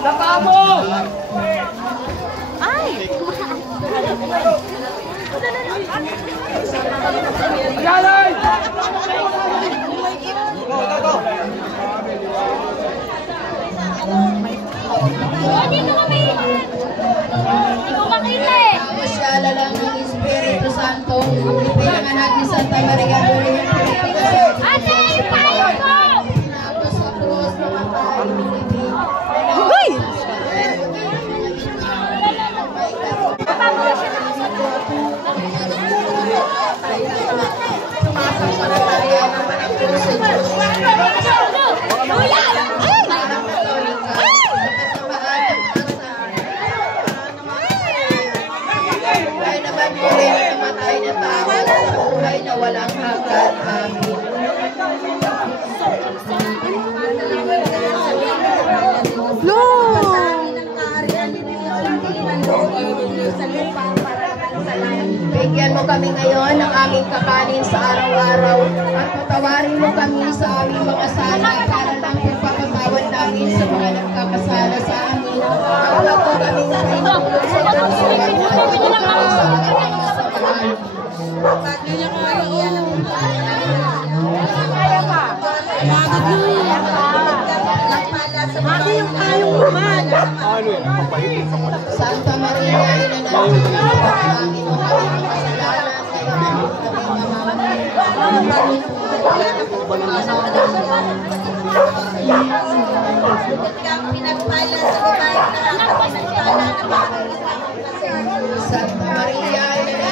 Nakamo! Ay! Galay! Dito kami! Hindi ko makita eh! Masyala lang ng Espiritu Santo, ipinanganak ni Santa Maria Buhay. Ate! Yung payo ko! Pinapos sa krus, namatay, pinibig. Uy! Sumasampalataya naman ang krus sa Diyos. Ay naman muli ang namatay na tao sa buhay na walang hanggan. Amin. Bigyan mo kami ngayon ng aming kakanin sa araw-araw at patawarin mo kami sa aming mga sala para lang pagpapatawad namin sa mga nagkakasala sa amin. At huwag mo kami nakinulog sa kalusugan at huwag kami sa aming masamaan. Santa Maria, ina ng Diyos, pagpangin mo kami ng kasalanan, kayo ang kami mamamay. Pinagpala sa babae na nakapasagpala na